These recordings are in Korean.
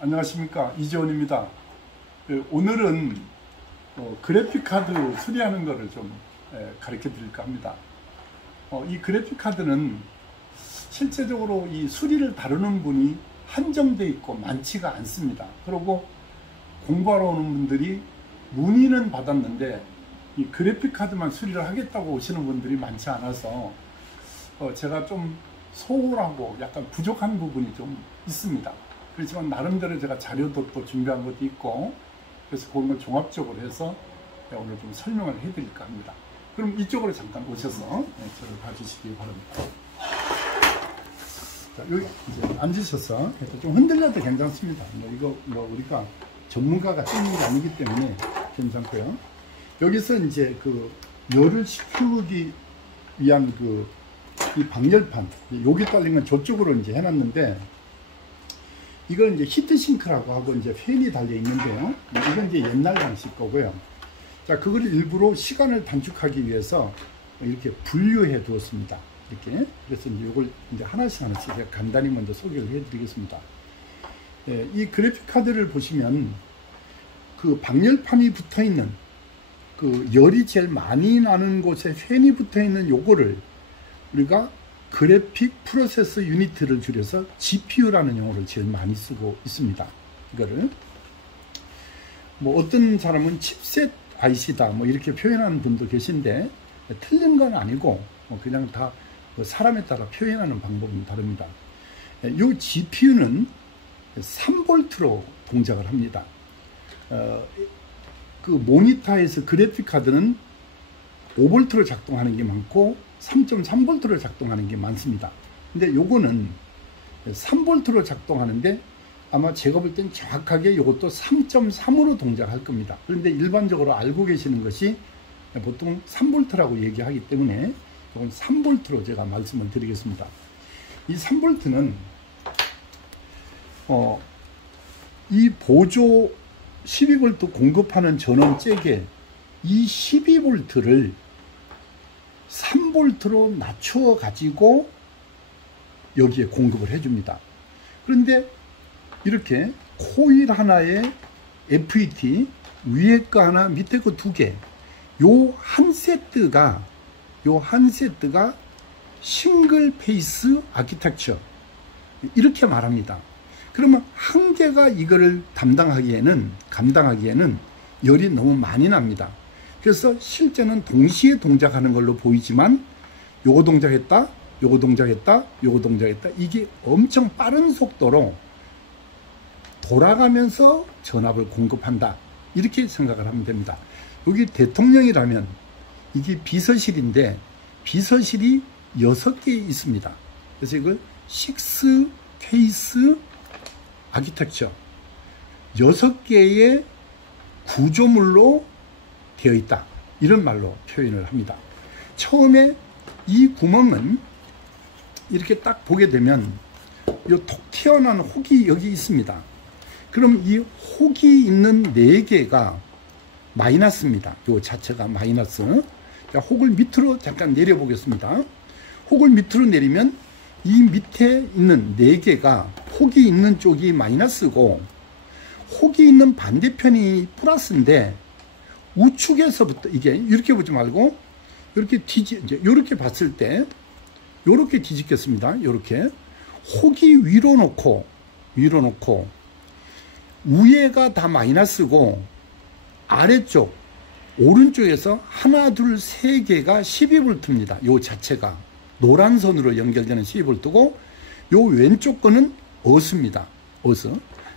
안녕하십니까, 이재원입니다. 오늘은 그래픽카드 수리하는 것을 좀 가르쳐 드릴까 합니다. 이 그래픽카드는 실제적으로 이 수리를 다루는 분이 한정되어 있고 많지가 않습니다. 그리고 공부하러 오는 분들이 문의는 받았는데 이 그래픽카드만 수리를 하겠다고 오시는 분들이 많지 않아서 제가 좀 소홀하고 약간 부족한 부분이 좀 있습니다. 그렇지만 나름대로 제가 자료도 또 준비한 것도 있고, 그래서 그런 걸 종합적으로 해서 오늘 좀 설명을 해드릴까 합니다. 그럼 이쪽으로 잠깐 오셔서 저를 봐주시기 바랍니다. 자, 여기 이제 앉으셔서 좀 흔들려도 괜찮습니다. 이거 우리가 전문가가 쓰는 게 아니기 때문에 괜찮고요. 여기서 이제 그 열을 식히기 위한 이 방열판, 여기 딸린 건 저쪽으로 이제 해놨는데, 이건 이제 히트싱크라고 하고 이제 팬이 달려 있는데요. 이건 이제 옛날 방식 거고요. 자, 그걸 일부러 시간을 단축하기 위해서 이렇게 분류해 두었습니다. 이렇게. 그래서 이제 이걸 이제 하나씩 제가 간단히 먼저 소개를 해 드리겠습니다. 이 그래픽 카드를 보시면 그 방열판이 붙어 있는 그 열이 제일 많이 나는 곳에 팬이 붙어 있는 요거를 우리가 그래픽 프로세서 유니트를 줄여서 GPU라는 용어를 제일 많이 쓰고 있습니다. 이거를 뭐 어떤 사람은 칩셋 IC다 뭐 이렇게 표현하는 분도 계신데, 틀린 건 아니고 그냥 다 사람에 따라 표현하는 방법은 다릅니다. 이 GPU는 3V로 동작을 합니다. 그 모니터에서 그래픽 카드는 5V로 작동하는 게 많고 3.3V로 작동하는 게 많습니다. 근데 요거는 3V로 작동하는데 아마 제가 볼 땐 정확하게 요것도 3.3으로 동작할 겁니다. 그런데 일반적으로 알고 계시는 것이 보통 3V라고 얘기하기 때문에 이건 3V로 제가 말씀을 드리겠습니다. 이 3V는 이 보조 12V 공급하는 전원 잭에 이 12V를 3V로 낮추어 가지고 여기에 공급을 해줍니다. 그런데 이렇게 코일 하나에 FET 위에 거 하나 밑에 거 두 개, 요 한 세트가 싱글 페이스 아키텍처 이렇게 말합니다. 그러면 한 개가 이거를 감당하기에는 열이 너무 많이 납니다. 그래서 실제는 동시에 동작하는 걸로 보이지만 요거 동작했다, 요거 동작했다, 요거 동작했다, 이게 엄청 빠른 속도로 돌아가면서 전압을 공급한다, 이렇게 생각을 하면 됩니다. 여기 대통령이라면 이게 비서실인데 비서실이 6개 있습니다. 그래서 이걸 6 페이스 아키텍처, 6개의 구조물로 되어 있다, 이런 말로 표현을 합니다. 처음에 이 구멍은 이렇게 딱 보게 되면 요 톡 튀어나온 혹이 여기 있습니다. 그럼 이 혹이 있는 4개가 마이너스입니다. 요 자체가 마이너스. 자, 혹을 밑으로 잠깐 내려 보겠습니다. 혹을 밑으로 내리면 이 밑에 있는 4개가 혹이 있는 쪽이 마이너스고 혹이 있는 반대편이 플러스인데, 우측에서부터 이게 이렇게 보지 말고 이렇게 이렇게 봤을 때 이렇게 뒤집겠습니다. 이렇게 혹이 위로 놓고 위에가 다 마이너스고 아래쪽 오른쪽에서 하나 둘 세 개가 12V입니다. 요 자체가 노란 선으로 연결되는 12V고 요 왼쪽 거는 어스입니다. 어스.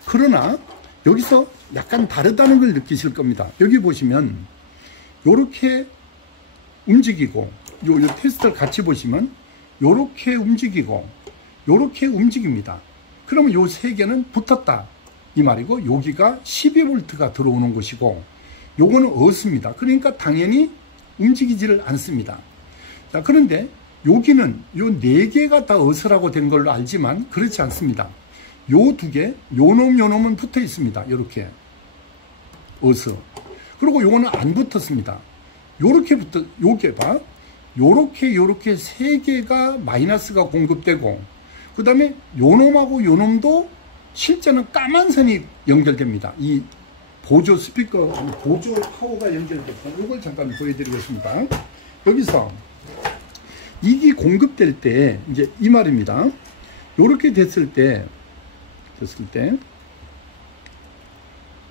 그러나 여기서 약간 다르다는 걸 느끼실 겁니다. 여기 보시면 요렇게 움직이고 요 테스트를 같이 보시면 요렇게 움직이고 요렇게 움직입니다. 그러면 요 세 개는 붙었다 이 말이고, 여기가 12V가 들어오는 곳이고 요거는 어스입니다. 그러니까 당연히 움직이지를 않습니다. 자, 그런데 여기는 요 4개가 다 어스라고 된 걸로 알지만 그렇지 않습니다. 요 2개, 요놈은 붙어 있습니다. 요렇게 어스. 그리고 요거는 안 붙었습니다. 요렇게 요게 봐. 요렇게 3개가 마이너스가 공급되고, 그 다음에 요놈하고 요놈도 실제는 까만 선이 연결됩니다. 이 보조 스피커, 보조 파워가 연결돼서 이걸 잠깐 보여드리겠습니다. 여기서 이게 공급될 때 이제 이 말입니다. 요렇게 됐을 때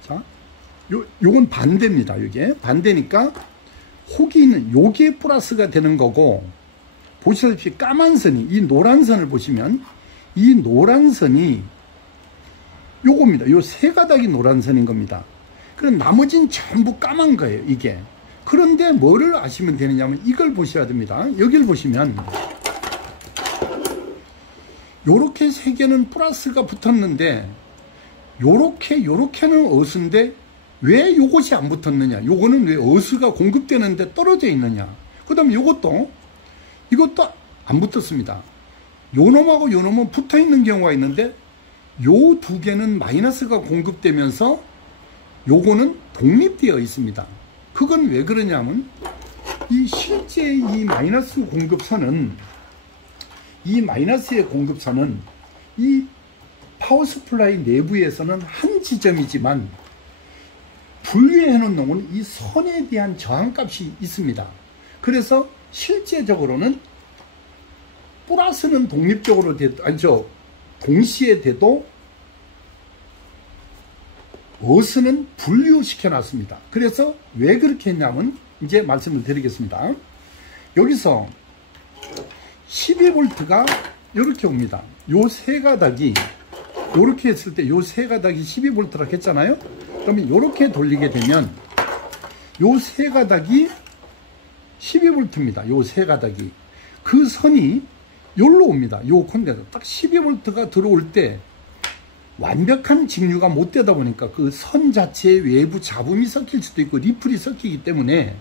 자, 요건 반대입니다. 요게 반대니까 혹이 있는 요게 플러스가 되는 거고, 보시다시피 까만 선이, 이 노란 선을 보시면 이 노란 선이 요겁니다. 요 세 가닥이 노란 선인 겁니다. 그럼 나머지는 전부 까만 거예요, 이게. 그런데 뭐를 아시면 되느냐면 이걸 보셔야 됩니다. 여기를 보시면 요렇게 세 개는 플러스가 붙었는데 요렇게는 어스인데 왜 요것이 안 붙었느냐, 요거는 왜 어스가 공급되는데 떨어져 있느냐. 그 다음에 이것도 안 붙었습니다. 요놈하고 요놈은 붙어 있는 경우가 있는데 요 두 개는 마이너스가 공급되면서 요거는 독립되어 있습니다. 그건 왜 그러냐면 이 실제 이 마이너스 공급선은, 이 마이너스의 공급선은 이 파워 서플라이 내부에서는 한 지점이지만 분리해 놓은 놈은 이 선에 대한 저항값이 있습니다. 그래서 실제적으로는 플러스는 독립적으로 동시에 돼도 어스는 분류시켜 놨습니다. 그래서 왜 그렇게 했냐면 이제 말씀을 드리겠습니다. 여기서 12V가 이렇게 옵니다. 요 세 가닥이 이렇게 했을 때 요 세 가닥이 12V라고 했잖아요. 그러면 이렇게 돌리게 되면 요 세 가닥이 12V입니다. 요 세 가닥이. 그 선이 여기로 옵니다. 요 콘덴서 딱 12V가 들어올 때 완벽한 직류가 못 되다 보니까 그 선 자체에 외부 잡음이 섞일 수도 있고 리플이 섞이기 때문에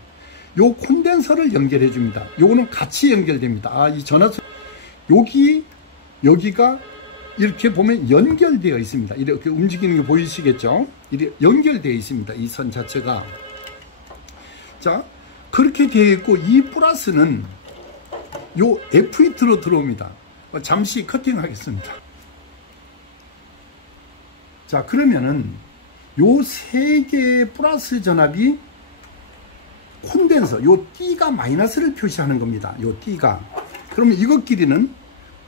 요 콘덴서를 연결해 줍니다. 요거는 같이 연결됩니다. 이 전화선 여기가 이렇게 보면 연결되어 있습니다. 이렇게 움직이는 게 보이시겠죠? 이렇게 연결되어 있습니다. 이 선 자체가. 자, 그렇게 되어 있고 이 플러스는 요 F2로 들어옵니다. 잠시 커팅하겠습니다. 자, 그러면은 요 세 개의 플러스 전압이 콘덴서, 요 T가 마이너스를 표시하는 겁니다. 요 T가. 그러면 이것끼리는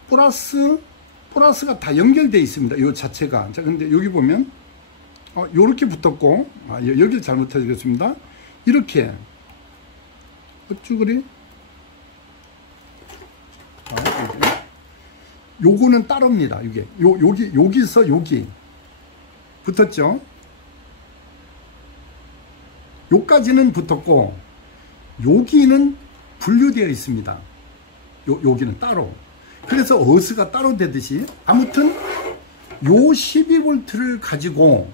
플러스가 다 연결되어 있습니다. 요 자체가. 자, 근데 여기 보면 요렇게 붙었고, 여기를 잘못해드렸습니다. 이렇게 쭈그리. 요거는 따로입니다. 이게 여기서 여기 붙었죠. 요까지는 붙었고 여기는 분류되어 있습니다. 여기는 따로. 그래서 어스가 따로 되듯이 아무튼 요 12V를 가지고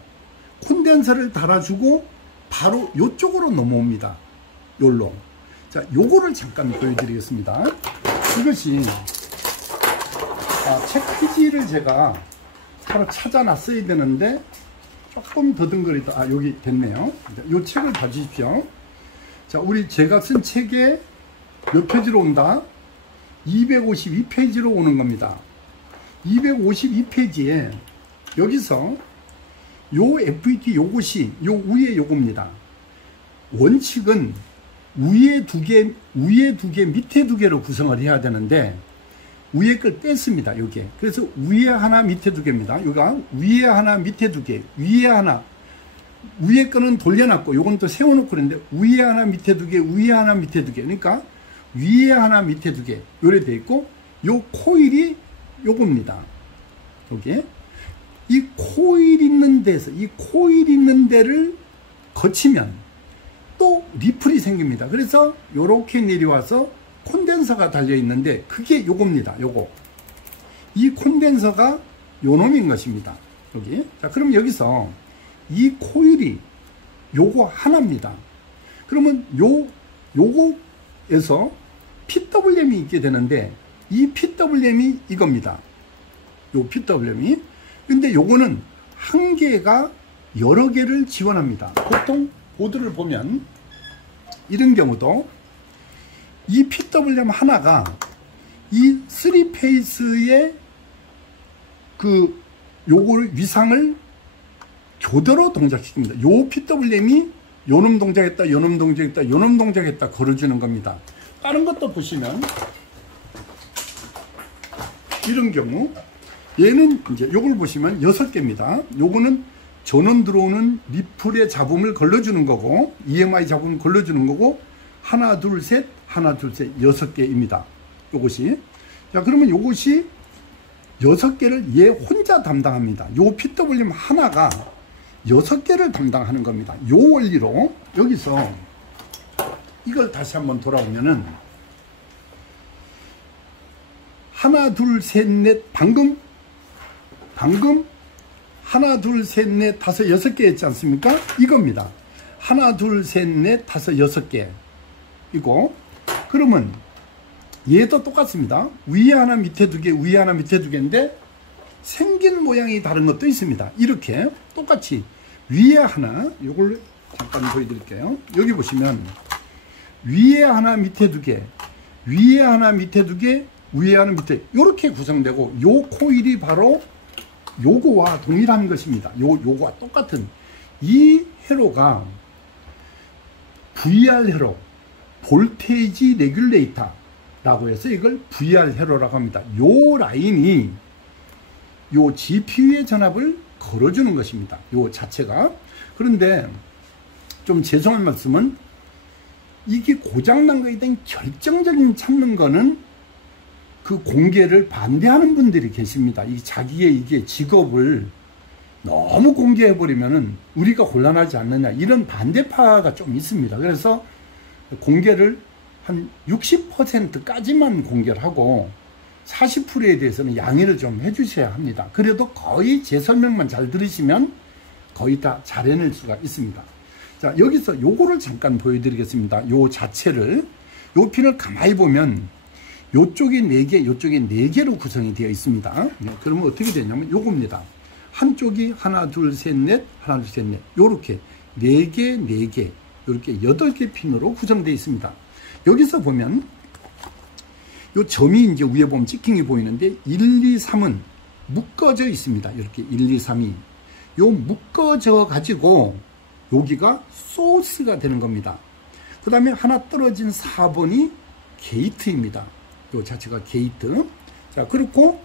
콘덴서를 달아주고 바로 요쪽으로 넘어옵니다. 요로. 자, 요거를 잠깐 보여드리겠습니다. 이것이 책표지를 제가 바로 찾아놨어야 되는데 조금 더듬거리다. 여기 됐네요. 이 책을 봐주십시오. 자, 제가 쓴 책에 몇 페이지로 온다? 252페이지로 오는 겁니다. 252페이지에 여기서 요 FET 요것이 요 위에 요겁니다. 원칙은 위에 두 개, 밑에 두 개로 구성을 해야 되는데 위에 걸 뺐습니다. 요게. 그래서 위에 하나, 밑에 두 개입니다. 요가 위에 하나, 밑에 두 개. 위에 하나. 위에 거는 돌려놨고 요건 또 세워놓고 그랬는데 위에 하나, 밑에 두 개. 위에 하나, 밑에 두 개. 그러니까 위에 하나, 밑에 두 개. 요래 돼 있고 요 코일이 요겁니다. 요게. 이 코일 있는 데서 이 코일 있는 데를 거치면 또 리플이 생깁니다. 그래서 요렇게 내려와서 콘덴서가 달려 있는데 그게 요겁니다. 요거. 이 콘덴서가 요놈인 것입니다. 여기. 자, 그럼 여기서 이 코일이 요거 하나입니다. 그러면 요거에서 PWM이 있게 되는데 이 PWM이 이겁니다. 요 PWM이. 근데 요거는 한 개가 여러 개를 지원합니다. 보통 보드를 보면 이런 경우도 이 PWM 하나가 이 3페이스의 그 요걸 위상을 교대로 동작시킵니다. 요 PWM이 요놈 동작했다, 요놈 동작했다, 요놈 동작했다 걸어주는 겁니다. 다른 것도 보시면 이런 경우 얘는 이제 요걸 보시면 6개입니다. 요거는 전원 들어오는 리플의 잡음을 걸러주는 거고 EMI 잡음을 걸러주는 거고 하나 둘 셋 6개입니다. 요것이. 자, 그러면 요것이 6개를 얘 혼자 담당합니다. 요 PWM 하나가 6개를 담당하는 겁니다. 요 원리로 여기서 이걸 다시 한번 돌아오면은 하나 둘 셋 넷 방금 하나 둘 셋 넷 다섯 6개 했지 않습니까? 이겁니다. 하나 둘 셋 넷 다섯 6개 이거. 그러면 얘도 똑같습니다. 위에 하나 밑에 2개, 위에 하나 밑에 2개인데 생긴 모양이 다른 것도 있습니다. 이렇게 똑같이 위에 하나, 요걸 잠깐 보여드릴게요. 여기 보시면 위에 하나 밑에 2개, 위에 하나 밑에 2개, 위에 하나 밑에 이렇게 구성되고 요 코일이 바로 요거와 동일한 것입니다. 요거와 똑같은 이 회로가 VR 회로, 볼테이지 레귤레이터 라고 해서 이걸 VR 회로라고 합니다. 요 라인이 요 GPU의 전압을 걸어주는 것입니다. 요 자체가. 그런데 좀 죄송한 말씀은 이게 고장난 거에 대한 결정적인 찾는 거는 그 공개를 반대하는 분들이 계십니다. 이 자기의 이게 직업을 너무 공개해버리면은 우리가 곤란하지 않느냐 이런 반대파가 좀 있습니다. 그래서 공개를 한 60%까지만 공개를 하고 40%에 대해서는 양해를 좀 해주셔야 합니다. 그래도 거의 제 설명만 잘 들으시면 거의 다 잘 해낼 수가 있습니다. 자, 여기서 요거를 잠깐 보여드리겠습니다. 요 자체를, 요 핀을 가만히 보면 요쪽이 4개, 요쪽이 4개로 구성이 되어 있습니다. 그러면 어떻게 되냐면 요겁니다. 한쪽이 하나, 둘, 셋, 넷, 하나, 둘, 셋, 넷. 요렇게 4개, 4개, 요렇게 8개 핀으로 구성되어 있습니다. 여기서 보면 요 점이 이제 위에 보면 찍힌 게 보이는데 1, 2, 3은 묶어져 있습니다. 이렇게 1, 2, 3이. 요 묶어져 가지고 여기가 소스가 되는 겁니다. 그 다음에 하나 떨어진 4번이 게이트입니다. 요 자체가 게이트. 자, 그리고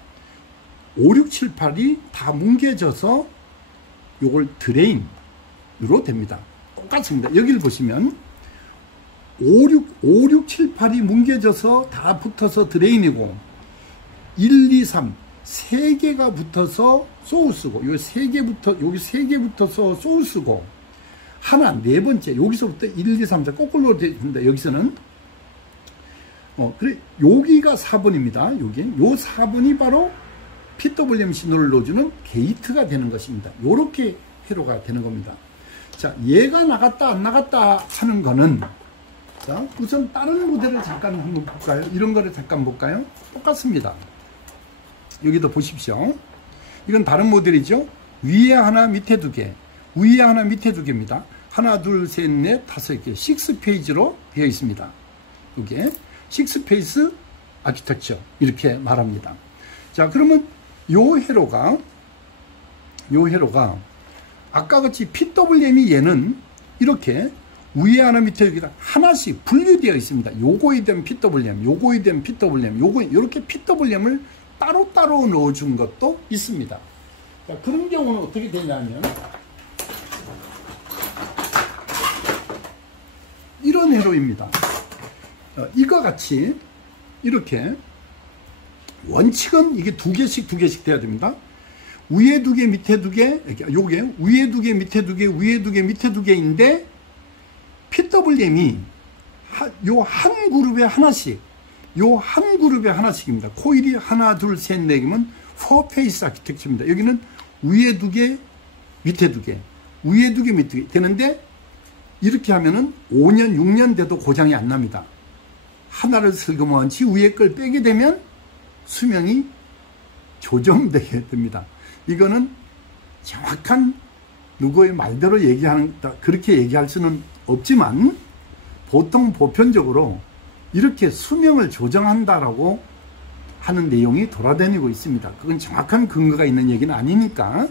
5, 6, 7, 8이 다 뭉개져서 요걸 드레인으로 됩니다. 똑같습니다. 여기를 보시면 5, 6, 7, 8이 뭉개져서 다 붙어서 드레인이고 1, 2, 3 3개가 붙어서 소스고 요 3개부터 여기 3개 붙어서 소스고 하나 4번째 여기서부터 1, 2, 3, 4 거꾸로 됩니다. 여기서는 그래 여기가 4번입니다. 여기 요 4번이 바로 PWM 신호를 넣어주는 게이트가 되는 것입니다. 요렇게 회로가 되는 겁니다. 자, 얘가 나갔다 안 나갔다 하는 거는 자, 우선 다른 모델을 잠깐 한번 볼까요? 이런 거를 잠깐 볼까요? 똑같습니다. 여기도 보십시오. 이건 다른 모델이죠. 위에 하나 밑에 2개, 위에 하나 밑에 2개입니다. 하나 둘 셋 넷 5개 6페이지로 되어 있습니다. 이게 6페이스 아키텍처 이렇게 말합니다. 자, 그러면 요 회로가 아까 같이 PWM이 얘는 이렇게 위에 하나 밑에 여기다 하나씩 분류되어 있습니다. 요거에 대한 PWM, 요거에 대한 PWM, 요거 이렇게 PWM을 따로따로 넣어준 것도 있습니다. 자, 그런 경우는 어떻게 되냐면 이런 회로입니다. 이거 같이 이렇게 원칙은 이게 2개씩 돼야 됩니다. 위에 2개 밑에 2개 요게 위에 2개 밑에 2개 위에 2개 밑에 2개인데 PWM이 요 한 그룹에 하나씩 요 한 그룹에 하나씩입니다. 코일이 하나 둘 셋 넷 개면 4페이스 아키텍처입니다. 여기는 위에 2개 밑에 2개 위에 2개 밑에 2개 되는데 이렇게 하면은 5년 6년 돼도 고장이 안 납니다. 하나를 슬그머니 위에 걸 빼게 되면 수명이 조정되게 됩니다. 이거는 정확한 누구의 말대로 얘기하는 그렇게 얘기할 수는 없지만 보통 보편적으로 이렇게 수명을 조정한다라고 하는 내용이 돌아다니고 있습니다. 그건 정확한 근거가 있는 얘기는 아니니까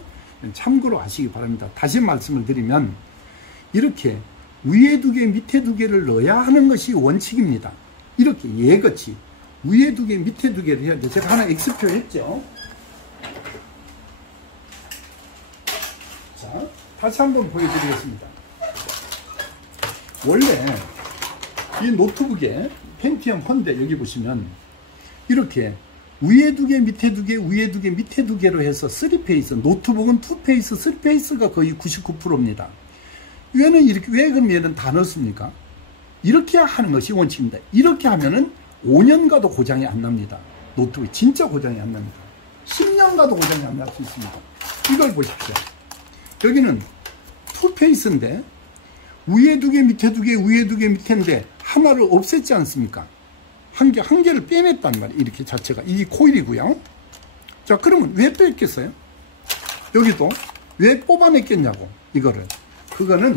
참고로 하시기 바랍니다. 다시 말씀을 드리면 이렇게 위에 두 개, 밑에 두 개를 넣어야 하는 것이 원칙입니다. 이렇게 예같이 위에 두 개, 밑에 두 개를 해야 돼. 제가 하나 X표 했죠. 자, 다시 한번 보여드리겠습니다. 원래 이 노트북에 펜티엄 헌데 여기 보시면 이렇게 위에 두 개, 밑에 두 개, 위에 두 개, 밑에 두 개로 해서 3페이스, 노트북은 2페이스, 3페이스가 거의 99%입니다. 얘는 이렇게, 왜 그럼 얘는 다 넣습니까? 이렇게 하는 것이 원칙입니다. 이렇게 하면은 5년 가도 고장이 안 납니다. 노트북이 진짜 고장이 안 납니다. 10년 가도 고장이 안 날 수 있습니다. 이걸 보십시오. 여기는 2페이스인데 위에 두 개, 밑에 두 개, 위에 두 개, 밑에인데 하나를 없앴지 않습니까? 한 개를 빼냈단 말이에요. 이렇게 자체가. 이게 코일이고요. 자, 그러면 왜 뺐겠어요? 여기도 왜 뽑아냈겠냐고, 이거를. 그거는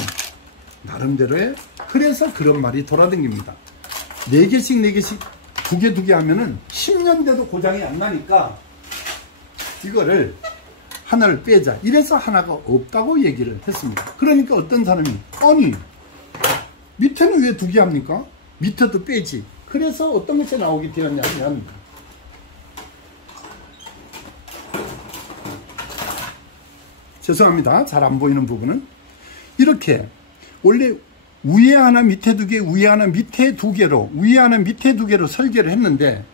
나름대로의, 그래서 그런 말이 돌아다닙니다. 4개씩 4개씩 2개 2개 하면은 10년 돼도 고장이 안 나니까 이거를 하나를 빼자. 이래서 하나가 없다고 얘기를 했습니다. 그러니까 어떤 사람이, 아니 밑에는 왜 2개 합니까? 밑에도 빼지. 그래서 어떤 것이 나오게 되었냐면, 죄송합니다. 잘 안 보이는 부분은 이렇게 원래 위에 하나 밑에 2개, 위에 하나 밑에 2개로, 위에 하나 밑에 2개로 설계를 했는데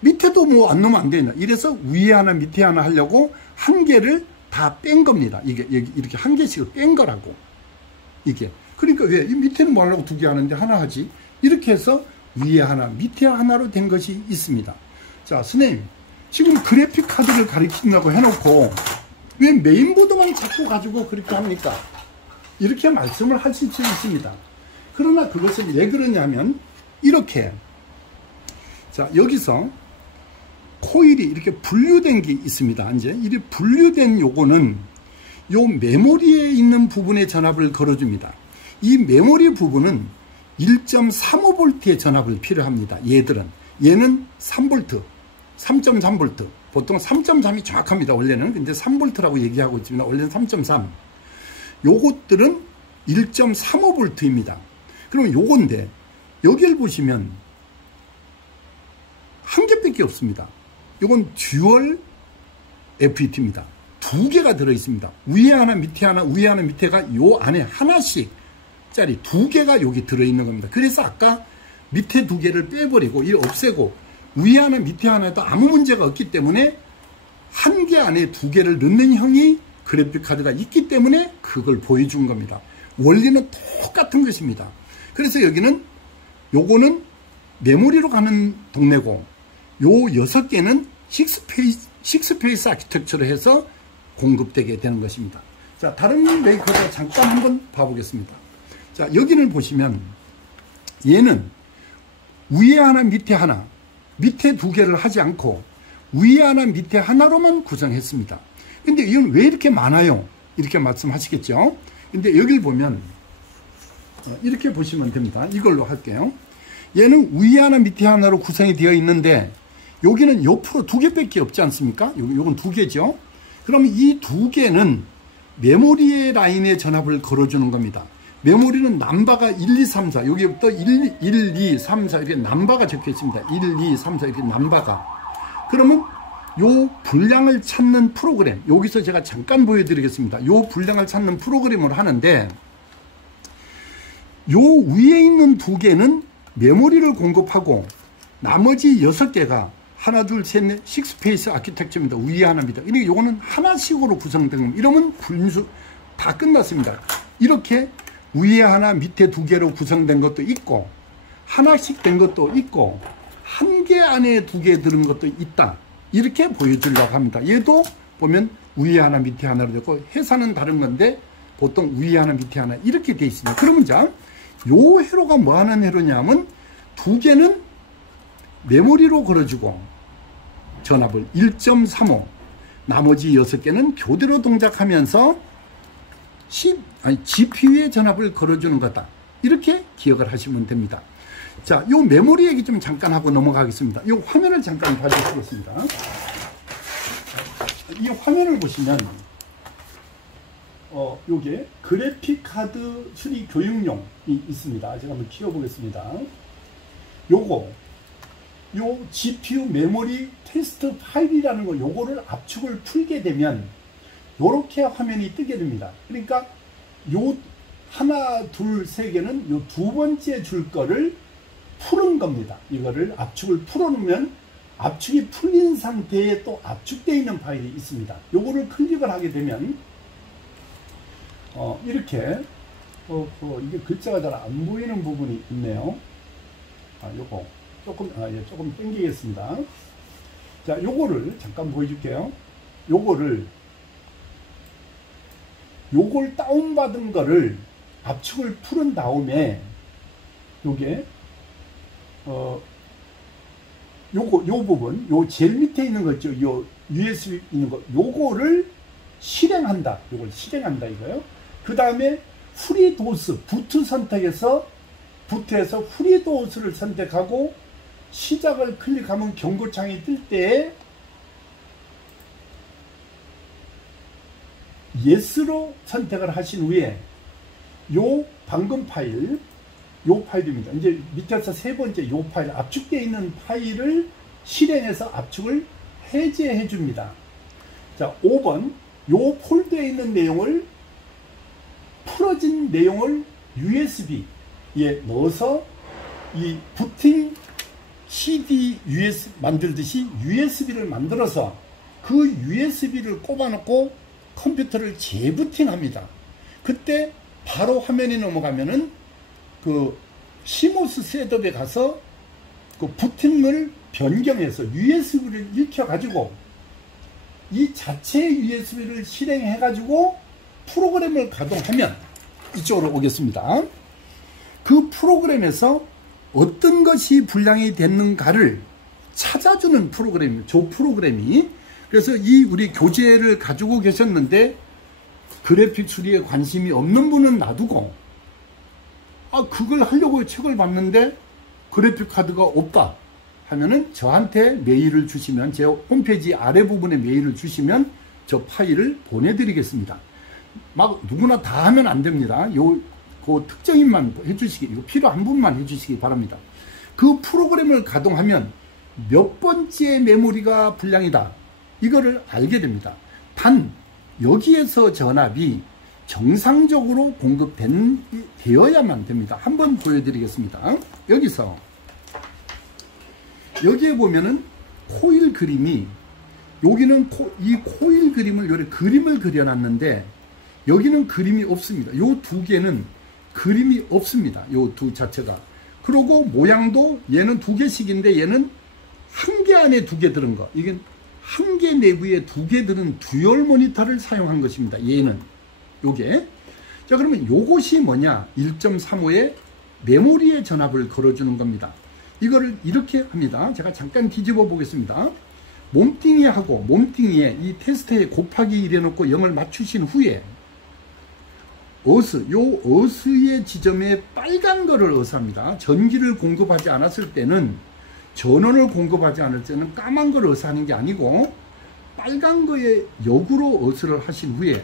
밑에도 뭐 안 넣으면 안 되나. 이래서 위에 하나 밑에 하나 하려고 한 개를 다 뺀 겁니다. 이게 이렇게 한 개씩을 뺀 거라고. 이게 그러니까 왜 이 밑에는 뭐 하려고 2개 하는데 하나 하지? 이렇게 해서 위에 하나 밑에 하나로 된 것이 있습니다. 자, 선생님 지금 그래픽 카드를 가리킨다고 해놓고 왜 메인보드만 자꾸 가지고 그렇게 합니까? 이렇게 말씀을 하실 수 있습니다. 그러나 그것은 왜 그러냐면 이렇게, 자, 여기서 코일이 이렇게 분류된 게 있습니다. 이제 이 분류된 요거는 요 메모리에 있는 부분에 전압을 걸어줍니다. 이 메모리 부분은 1.35V의 전압을 필요합니다. 얘는 3V, 3.3V. 보통 3.3이 정확합니다. 원래는. 근데 3V라고 얘기하고 있습니다. 원래는 3.3. 요것들은 1.35V입니다. 그럼 요건데, 여기를 보시면 한 개밖에 없습니다. 요건 듀얼 FET입니다. 2개가 들어있습니다. 위에 하나, 밑에 하나, 위에 하나, 밑에가 요 안에 하나씩 짜리 2개가 여기 들어있는 겁니다. 그래서 아까 밑에 2개를 빼버리고, 이 없애고, 위에 하나, 밑에 하나도 아무 문제가 없기 때문에 한 개 안에 2개를 넣는 형이 그래픽카드가 있기 때문에 그걸 보여준 겁니다. 원리는 똑같은 것입니다. 그래서 여기는 요거는 메모리로 가는 동네고, 요 6개는 6페이스 아키텍처로 해서 공급되게 되는 것입니다. 자, 다른 메이커도 잠깐 한번 봐보겠습니다. 자, 여기를 보시면 얘는 위에 하나 밑에 하나, 밑에 2개를 하지 않고 위에 하나 밑에 하나로만 구성했습니다. 근데 이건 왜 이렇게 많아요? 이렇게 말씀하시겠죠? 근데 여기를 보면 이렇게 보시면 됩니다. 이걸로 할게요. 얘는 위에 하나 밑에 하나로 구성이 되어 있는데 여기는 옆으로 2개밖에 없지 않습니까? 요건 2개죠. 그러면 이 2개는 메모리의 라인에 전압을 걸어주는 겁니다. 메모리는 넘버가 1, 2, 3, 4, 여기부터 1, 2, 3, 4 이렇게 넘버가 적혀 있습니다. 1, 2, 3, 4 이렇게 넘버가. 그러면 요 분량을 찾는 프로그램, 여기서 제가 잠깐 보여드리겠습니다. 요 분량을 찾는 프로그램을 하는데, 요 위에 있는 2개는 메모리를 공급하고 나머지 6개가 하나, 둘, 셋, 넷, 6페이스 아키텍처입니다. 위에 하나입니다. 그러니까 요거는 하나씩으로 구성된 겁니다. 이러면 분수 다 끝났습니다. 이렇게 위에 하나, 밑에 2개로 구성된 것도 있고, 하나씩 된 것도 있고, 한 개 안에 2개 들은 것도 있다. 이렇게 보여주려고 합니다. 얘도 보면 위에 하나, 밑에 하나로 되고, 회사는 다른 건데, 보통 위에 하나, 밑에 하나 이렇게 돼 있습니다. 그러면 자, 요 회로가 뭐 하는 회로냐면, 2개는 메모리로 걸어주고, 전압을 1.35, 나머지 6개는 교대로 동작하면서 GPU의 전압을 걸어주는 거다. 이렇게 기억을 하시면 됩니다. 자, 요 메모리 얘기 좀 잠깐 하고 넘어가겠습니다. 요 화면을 잠깐 봐주시겠습니다. 이 화면을 보시면 요게 그래픽 카드 수리 교육용이 있습니다. 제가 한번 키워보겠습니다. 요 GPU 메모리 테스트 파일이라는 거, 요거를 압축을 풀게 되면 요렇게 화면이 뜨게 됩니다. 그러니까 요 하나, 둘, 세 개는 요 두 번째 줄 거를 푸는 겁니다. 이거를 압축을 풀어놓으면 압축이 풀린 상태에 또 압축되어 있는 파일이 있습니다. 요거를 클릭을 하게 되면 이렇게 이게 글자가 잘 안 보이는 부분이 있네요. 요거 조금 조금 당기겠습니다. 자, 요거를 잠깐 보여줄게요. 요걸 다운받은 거를 압축을 풀은 다음에 요게 요 부분, 요 제일 밑에 있는 거 있죠. 요 USB 있는 거, 요거를 실행한다. 요걸 실행한다 이거요. 그 다음에 프리도스, 부트에서 프리도스를 선택하고 시작을 클릭하면 경고창이 뜰 때 예스로 선택을 하신 후에 요 방금 파일, 요 파일입니다. 이제 밑에서 세 번째 요 파일, 압축되어 있는 파일을 실행해서 압축을 해제해 줍니다. 자, 5번 요 폴더에 있는 내용을, 풀어진 내용을 USB에 넣어서 이 부팅 CD USB 만들듯이 USB를 만들어서 그 USB를 꼽아놓고 컴퓨터를 재부팅합니다. 그때 바로 화면이 넘어가면은 그 시모스 셋업에 가서 그 부팅을 변경해서 USB를 익혀 가지고 이 자체 USB를 실행해 가지고 프로그램을 가동하면, 이쪽으로 오겠습니다. 그 프로그램에서 어떤 것이 불량이 됐는가를 찾아주는 프로그램이에요. 저 프로그램이. 그래서 우리 교재를 가지고 계셨는데 그래픽 수리에 관심이 없는 분은 놔두고, 그걸 하려고 책을 봤는데 그래픽 카드가 없다 하면은 저한테 메일을 주시면, 제 홈페이지 아래 부분에 메일을 주시면 저 파일을 보내드리겠습니다. 막 누구나 다 하면 안 됩니다. 그 특정인만 해주시기, 이거 필요한 분만 해주시기 바랍니다. 그 프로그램을 가동하면 몇 번째 메모리가 불량이다, 이거를 알게 됩니다. 단 여기에서 전압이 정상적으로 되어야만 됩니다. 한번 보여드리겠습니다. 여기에 보면은 코일 그림이, 여기는 이 코일 그림을, 요래 그림을 그려놨는데 여기는 그림이 없습니다. 요 두 개는 그림이 없습니다. 요 두 자체가. 그리고 모양도 얘는 두 개씩인데 얘는 한 개 안에 두 개 들은 거. 이게 한 개 내부에 두 개 들은 듀얼 모니터를 사용한 것입니다. 얘는. 요게. 자, 그러면 요것이 뭐냐? 1.35의 메모리의 전압을 걸어주는 겁니다. 이거를 이렇게 합니다. 제가 잠깐 뒤집어 보겠습니다. 몸뚱이에 이 테스트에 곱하기 1 해놓고 0을 맞추신 후에 어스의 지점에 빨간 거를 어스합니다. 전기를 공급하지 않았을 때는, 전원을 공급하지 않을 때는 까만 거를 어스하는 게 아니고 빨간 거에 역으로 어스를 하신 후에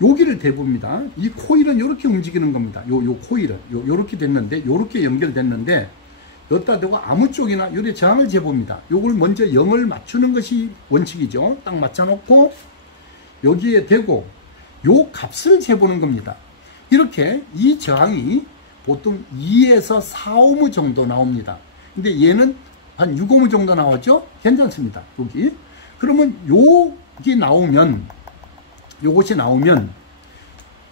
여기를 대봅니다. 이 코일은 이렇게 움직이는 겁니다. 요 코일은 요렇게 됐는데, 요렇게 연결됐는데 여기다 대고 아무 쪽이나 요래 저항을 재봅니다. 요걸 먼저 0을 맞추는 것이 원칙이죠. 딱 맞춰놓고 여기에 대고 요 값을 재보는 겁니다. 이렇게 이 저항이 보통 2에서 4오hm 정도 나옵니다. 근데 얘는 한 6오hm 정도 나왔죠? 괜찮습니다. 여기. 그러면 요것이 나오면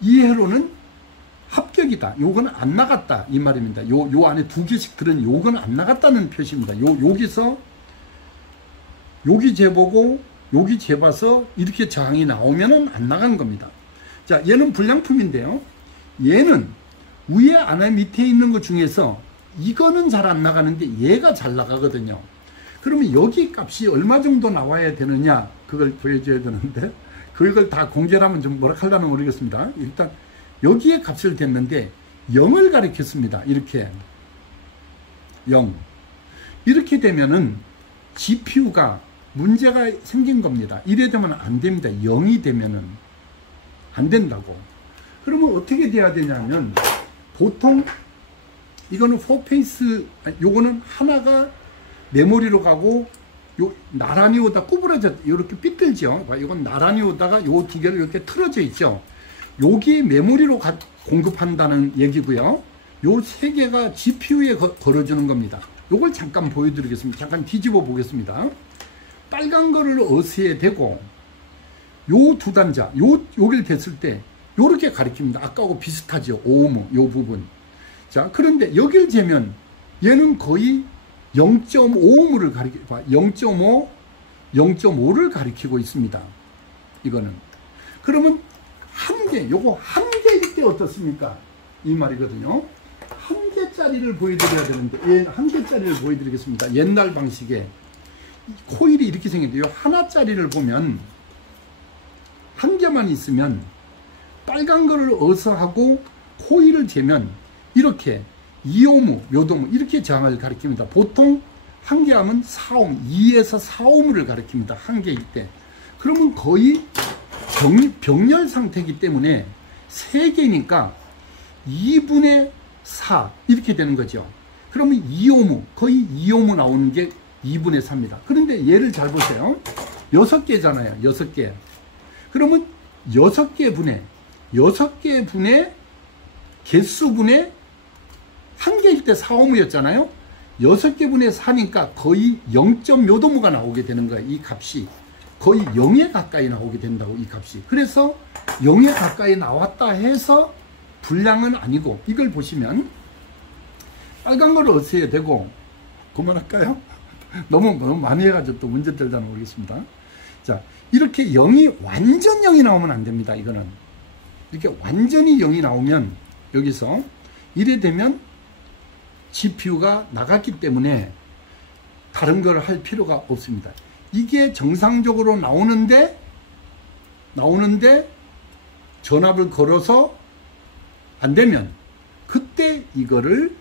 이 회로는 합격이다. 요거는 안 나갔다. 이 말입니다. 요 안에 두 개씩 들은 요거는 안 나갔다는 표시입니다. 여기서 여기 재보고 여기 재봐서 이렇게 저항이 나오면은 안 나간 겁니다. 자, 얘는 불량품인데요. 얘는 위에 안에 밑에 있는 것 중에서 이거는 잘 안 나가는데 얘가 잘 나가거든요. 그러면 여기 값이 얼마 정도 나와야 되느냐, 그걸 보여줘야 되는데 그걸 다 공개를 하면 좀 뭐라 할려나 모르겠습니다. 일단 여기에 값을 댔는데 0을 가리켰습니다. 이렇게 0. 이렇게 되면은 GPU가 문제가 생긴 겁니다. 이래 되면 안 됩니다. 0이 되면은 안 된다고. 그러면 어떻게 돼야 되냐면, 보통 이거는 4페이스, 요거는 하나가 메모리로 가고, 요 나란히 오다 구부러져 이렇게 삐뚤죠. 이건 나란히 오다가 요 두 개를 이렇게 틀어져 있죠. 여기 메모리로 공급한다는 얘기고요. 요 세 개가 GPU에 걸어주는 겁니다. 요걸 잠깐 보여드리겠습니다. 잠깐 뒤집어 보겠습니다. 빨간 거를 어스에 대고 요 두 단자, 요길 댔을 때 요렇게 가리킵니다. 아까하고 비슷하죠. 오hm, 요 부분. 자, 그런데 여길 재면 얘는 거의 0.5ohm를 0.5, 0.5를 가리키고 있습니다. 이거는. 그러면 한 개, 요거 한 개일 때 어떻습니까? 이 말이거든요. 한 개짜리를 보여드려야 되는데, 한 개짜리를 보여드리겠습니다. 옛날 방식에. 코일이 이렇게 생겼는데, 요 하나짜리를 보면, 한 개만 있으면, 빨간 거를 어서 하고, 코일을 재면, 이렇게, 2오hm, 몇 오hm, 이렇게 저항을 가리킵니다. 보통, 한 개 하면 4오hm, 2에서 4ohm를 가리킵니다. 한 개일 때. 그러면 거의 병렬 상태이기 때문에, 3개니까, 2분의 4 이렇게 되는 거죠. 그러면 2오hm, 거의 2오hm 나오는 게 2분의 4입니다. 그런데 얘를 잘 보세요. 6개잖아요. 6개. 그러면 6개 분의 개수분의 한 개일 때 4ohm였잖아요. 6개 분의 4니까 거의 0몇 ohm가 나오게 되는 거예요. 이 값이 거의 0에 가까이 나오게 된다고, 이 값이. 그래서 0에 가까이 나왔다 해서 불량은 아니고, 이걸 보시면 빨간 걸 어서야 되고, 그만할까요? 너무 많이 해가지고 또 문제 될다 모르겠습니다. 자, 이렇게 0이 완전 0이 나오면 안 됩니다. 이거는 이렇게 완전히 0이 나오면, 여기서 이래 되면 GPU가 나갔기 때문에 다른 걸 할 필요가 없습니다. 이게 정상적으로 나오는데 전압을 걸어서 안 되면, 그때 이거를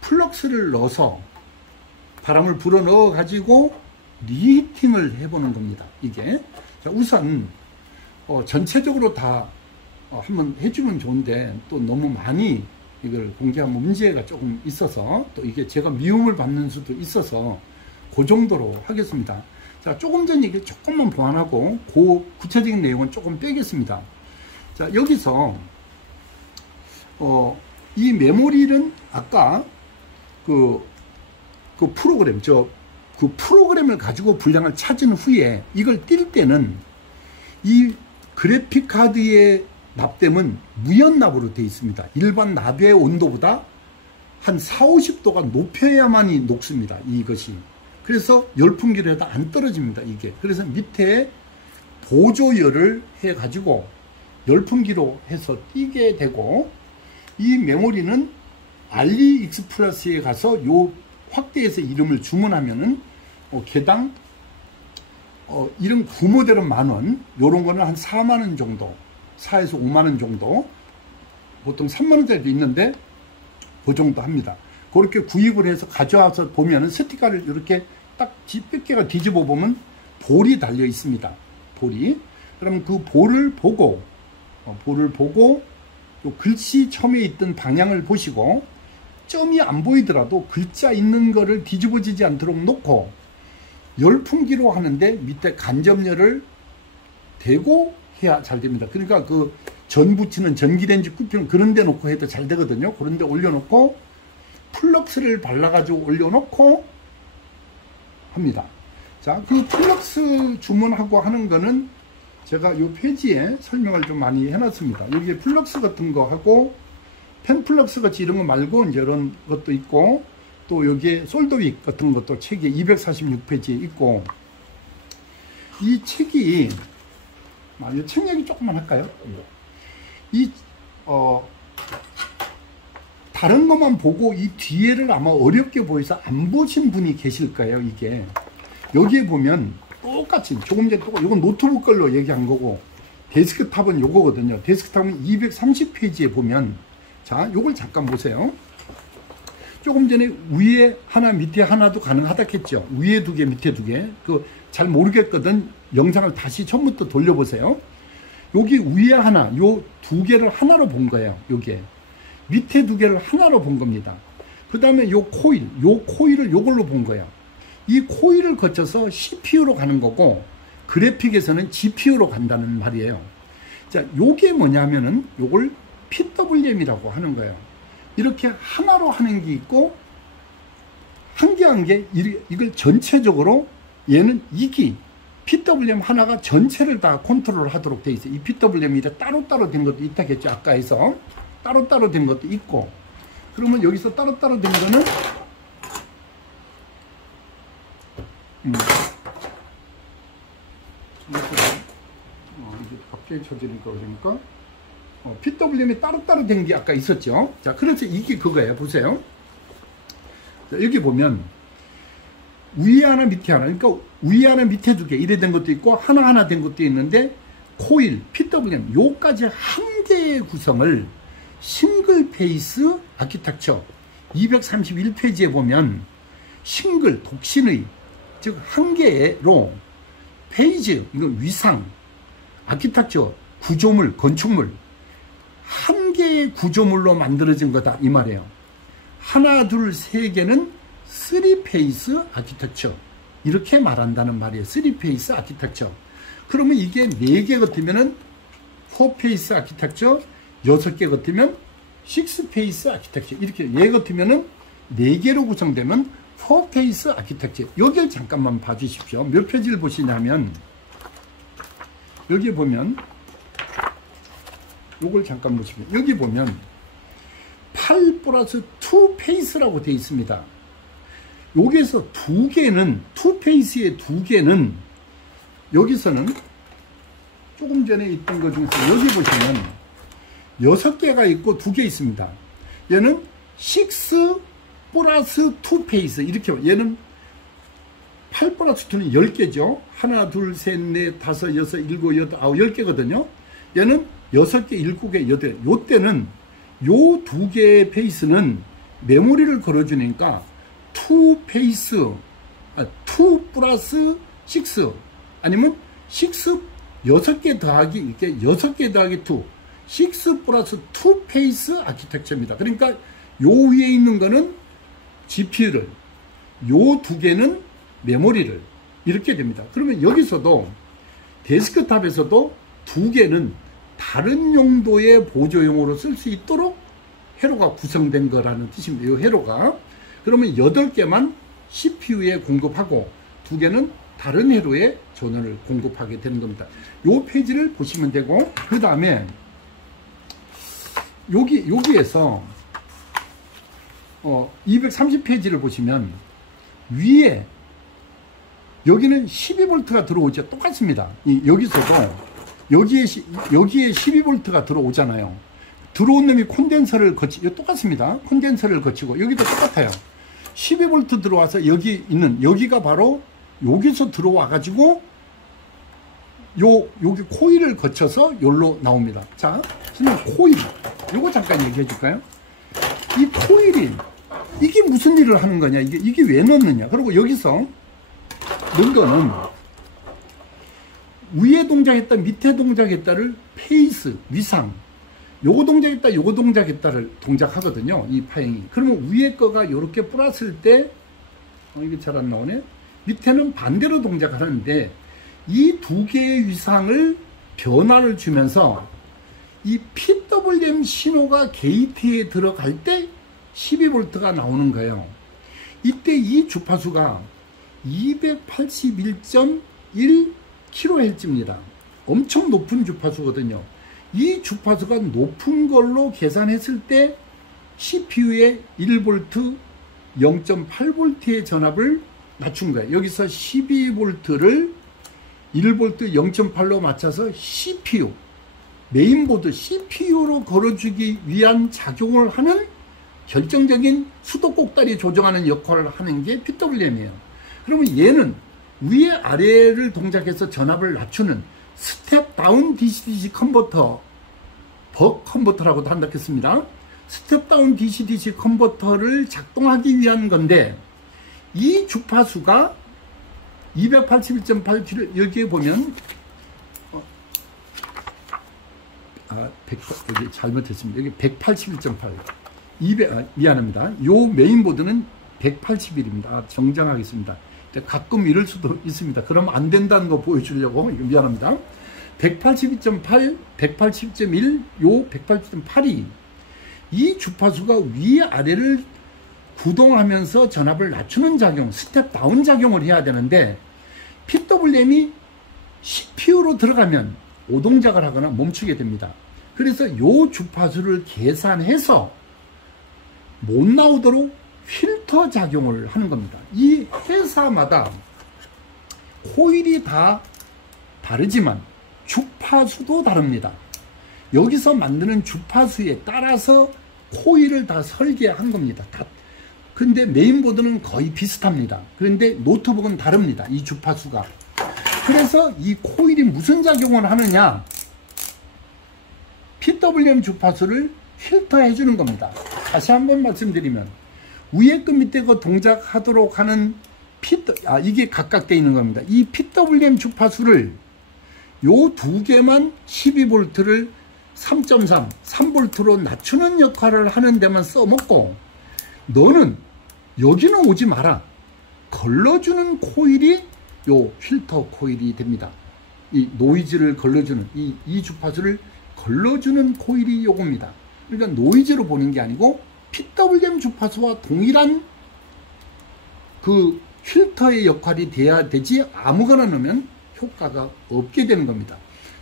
플럭스를 넣어서 바람을 불어 넣어 가지고 리히팅을 해보는 겁니다. 이게. 자, 우선 전체적으로 다 한번 해주면 좋은데, 또 너무 많이 이걸 공개하면 문제가 조금 있어서, 또 이게 제가 미움을 받는 수도 있어서 그 정도로 하겠습니다. 자, 조금 전 얘기 조금만 보완하고 그 구체적인 내용은 조금 빼겠습니다. 자, 여기서 이 메모리는 아까 그 프로그램, 그 프로그램을 가지고 분량을 찾은 후에 이걸 뛸 때는 이 그래픽 카드의 납땜은 무연납으로 되어 있습니다. 일반 납의 온도보다 한 40~50도가 높여야만이 녹습니다. 이것이. 그래서 열풍기로 해도 안 떨어집니다. 이게. 그래서 밑에 보조열을 해 가지고 열풍기로 해서 띄게 되고, 이 메모리는 알리익스프레스에 가서 요 확대해서 이름을 주문하면은 개당 이런 구모델은 10,000원, 요런 거는 한 40,000원 정도, 4에서 50,000원 정도, 보통 30,000원짜리도 있는데 그 정도 합니다. 그렇게 구입을 해서 가져와서 보면은 스티커를 이렇게 딱 몇 개가 뒤집어 보면 볼이 달려 있습니다. 볼이. 그러면 그 볼을 보고 또 글씨 처음에 있던 방향을 보시고, 점이 안 보이더라도 글자 있는 거를 뒤집어지지 않도록 놓고, 열풍기로 하는데 밑에 간접열을 대고 해야 잘 됩니다. 그러니까 그 전 붙이는 전기렌지 굽히는 그런 데 놓고 해도 잘 되거든요. 그런 데 올려놓고 플럭스를 발라가지고 올려놓고 합니다. 자, 그 플럭스 주문하고 하는 거는 제가 이 페이지에 설명을 좀 많이 해놨습니다. 여기에 플럭스 같은 거 하고, 펜플럭스 같이 이런 거 말고 이제 이런 것도 있고, 또 여기에 솔더윅 같은 것도 책이 246페이지에 있고, 이 책이, 이 책 얘기 조금만 할까요? 다른 것만 보고 이 뒤에를 아마 어렵게 보여서 안 보신 분이 계실 거예요. 이게 여기에 보면 똑같이 조금 전에 이건 노트북 걸로 얘기한 거고, 데스크탑은 요거거든요. 데스크탑은 230페이지에 보면, 자, 요걸 잠깐 보세요. 조금 전에 위에 하나 밑에 하나도 가능하다 했죠. 위에 두 개 밑에 두 개. 잘 모르겠거든 영상을 다시 처음부터 돌려보세요. 여기 위에 하나, 요 두 개를 하나로 본 거예요. 요게 밑에 두 개를 하나로 본 겁니다. 그 다음에 요 코일을 요걸로 본 거예요. 이 코일을 거쳐서 CPU로 가는 거고, 그래픽에서는 GPU로 간다는 말이에요. 자, 요게 뭐냐면은 요걸 PWM이라고 하는 거예요. 이렇게 하나로 하는 게 있고, 한 개 한 개, 이걸 전체적으로, 얘는 이기 PWM 하나가 전체를 다 컨트롤 하도록 돼 있어요. 이 PWM이 따로따로 된 것도 있다겠죠. 아까 해서 따로따로 된 것도 있고. 그러면 여기서 따로따로 된 거는 이게 갑자기 쳐지니까 그러니까 PWM이 따로따로 된 게 아까 있었죠. 자, 그래서 이게 그거예요. 보세요. 자, 여기 보면 위에 하나 밑에 하나, 그러니까 위에 하나 밑에 두 개 이래 된 것도 있고 하나하나 된 것도 있는데, 코일, PWM 요까지 한 개의 구성을 싱글 페이스 아키텍처 231페이지에 보면 싱글, 독신의, 즉 한 개로 페이지, 이건 위상, 아키텍처, 구조물, 건축물 한 개의 구조물로 만들어진 거다 이 말이에요. 하나, 둘, 세 개는 3페이스 아키텍처 이렇게 말한다는 말이에요. 3페이스 아키텍처. 그러면 이게 4개 같으면은 4페이스 아키텍처, 6개 같으면 6페이스 아키텍처, 이렇게 얘 같으면은 4개로 구성되면 4페이스 아키텍처. 여기를 잠깐만 봐주십시오. 몇 페이지를 보시냐면 여기 보면 요걸 잠깐 보시면 여기 보면 8+2 페이스라고 되어 있습니다. 여기에서 두 개는 2페이스의 두 개는 여기서는 조금 전에 있던 것 중에서 여기 보시면 6개가 있고 2개 있습니다. 얘는 6+2 페이스 이렇게, 얘는 8+2는 10개죠. 하나, 둘, 셋, 넷, 다섯, 여섯, 일곱, 여덟, 아홉, 10개거든요. 얘는 6개, 7개, 8개. 요때는 요 두 개의 페이스는 메모리를 걸어주니까 2 페이스, 2+6 아니면 6개 더하기, 이렇게 6개 더하기 2, 6+2 페이스 아키텍처입니다. 그러니까 요 위에 있는 거는 GPU를, 요 두 개는 메모리를, 이렇게 됩니다. 그러면 여기서도 데스크탑에서도 두 개는 다른 용도의 보조용으로 쓸 수 있도록 회로가 구성된 거라는 뜻입니다. 이 회로가. 그러면 8개만 CPU에 공급하고 2개는 다른 회로에 전원을 공급하게 되는 겁니다. 이 페이지를 보시면 되고, 그 다음에 여기에서 230페이지를 보시면 위에 여기는 12V가 들어오죠. 똑같습니다. 여기서도 여기에 12V가 들어오잖아요. 들어온 놈이 콘덴서를 거치고, 똑같습니다. 콘덴서를 거치고, 여기도 똑같아요. 12V 들어와서 여기 있는, 여기가 바로 여기서 들어와 가지고 여기 코일을 거쳐서 여기로 나옵니다. 자, 그러면 코일, 요거 잠깐 얘기해 줄까요? 이 코일이 이게 무슨 일을 하는 거냐, 이게 왜 넣느냐. 그리고 여기서 넣은 거는 위에 동작했다 밑에 동작했다를 페이스, 위상, 요거 동작했다 요거 동작했다를 동작하거든요. 이 파행이. 그러면 위에 거가 이렇게 뿌렸을 때 이게 잘 안 나오네. 밑에는 반대로 동작하는데 이 두 개의 위상을 변화를 주면서 이 PWM 신호가 게이트에 들어갈 때 12V가 나오는 거예요. 이때 이 주파수가 281.1kHz입니다. 엄청 높은 주파수거든요. 이 주파수가 높은 걸로 계산했을 때 CPU에 1V, 0.8V의 전압을 맞춘 거예요. 여기서 12V를 1V 0.8로 맞춰서 CPU, 메인보드 CPU로 걸어주기 위한 작용을 하는 결정적인 수도꼭다리 조정하는 역할을 하는 게 PWM이에요. 그러면 얘는 위에 아래를 동작해서 전압을 낮추는 스텝 다운 DC-DC 컨버터, 벅 컨버터라고도 한다 했습니다. 스텝다운 DC-DC 컨버터를 작동하기 위한 건데, 이 주파수가 281.8kHz, 여기에 보면 여기 잘못했습니다. 여기 181.8, 미안합니다. 요 메인보드는 181입니다. 정정하겠습니다. 가끔 이럴 수도 있습니다. 그럼 안 된다는 거 보여주려고, 이거 미안합니다. 182.8, 182.1, 요 182.8이 이 주파수가 위아래를 구동하면서 전압을 낮추는 작용, 스텝 다운 작용을 해야 되는데, PWM이 CPU로 들어가면 오동작을 하거나 멈추게 됩니다. 그래서 요 주파수를 계산해서 못 나오도록 필터 작용을 하는 겁니다. 이 회사마다 코일이 다 다르지만 주파수도 다릅니다. 여기서 만드는 주파수에 따라서 코일을 다 설계한 겁니다. 근데 메인보드는 거의 비슷합니다. 그런데 노트북은 다릅니다. 이 주파수가. 그래서 이 코일이 무슨 작용을 하느냐, PWM 주파수를 필터해 주는 겁니다. 다시 한번 말씀드리면, 위에 거 밑에 거 동작하도록 하는 이게 각각 되어 있는 겁니다. 이 PWM 주파수를 요 두 개만 12V를 3.3, 3V로 낮추는 역할을 하는 데만 써먹고, 너는 여기는 오지 마라. 걸러주는 코일이 요 필터 코일이 됩니다. 이 노이즈를 걸러주는, 이 주파수를 걸러주는 코일이 요겁니다. 그러니까 노이즈로 보는 게 아니고 PWM 주파수와 동일한 그 필터의 역할이 돼야 되지, 아무거나 넣으면 효과가 없게 되는 겁니다.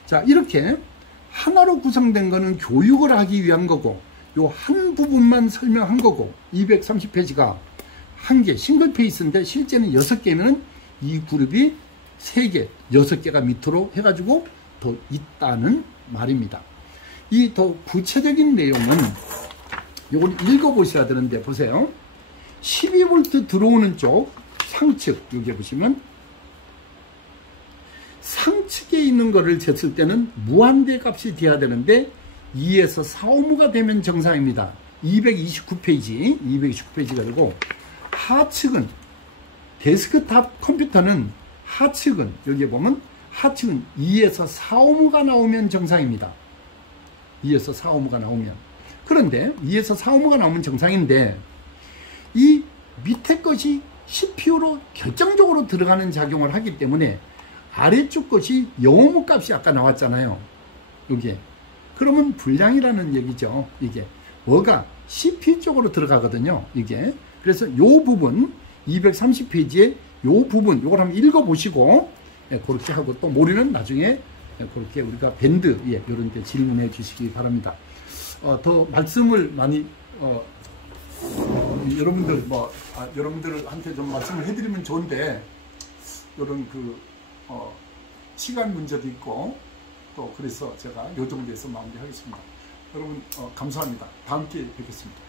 자, 이렇게 하나로 구성된 거는 교육을 하기 위한 거고, 요 한 부분만 설명한 거고, 230페이지가 한 개, 싱글 페이스인데 실제는 6개면 이 그룹이 3개, 6개가 밑으로 해가지고 더 있다는 말입니다. 이 더 구체적인 내용은 요걸 읽어보셔야 되는데, 보세요. 12V 들어오는 쪽 상측, 여기 보시면 상측에 있는 거를 쟀을 때는 무한대 값이 돼야 되는데 2에서 4ohm가 되면 정상입니다. 229페이지가 되고, 하측은, 데스크탑 컴퓨터는 하측은, 여기에 보면 하측은 2에서 4ohm가 나오면 정상입니다. 2에서 4ohm가 나오면. 그런데 2에서 4ohm가 나오면 정상인데, 이 밑에 것이 CPU로 결정적으로 들어가는 작용을 하기 때문에 아래쪽 것이 0오hm 값이 아까 나왔잖아요. 여기에. 그러면 불량이라는 얘기죠. 이게 뭐가 CPU 쪽으로 들어가거든요. 이게. 그래서 요 부분 230페이지에 요 부분 요걸 한번 읽어보시고, 그렇게 하고, 또 모르는 나중에 그렇게 우리가 밴드 이런 데 질문해 주시기 바랍니다. 더 말씀을 많이 여러분들 여러분들한테 좀 말씀을 해드리면 좋은데, 이런 시간 문제도 있고, 또 그래서 제가 요 정도에서 마무리하겠습니다. 여러분 감사합니다. 다음 기회에 뵙겠습니다.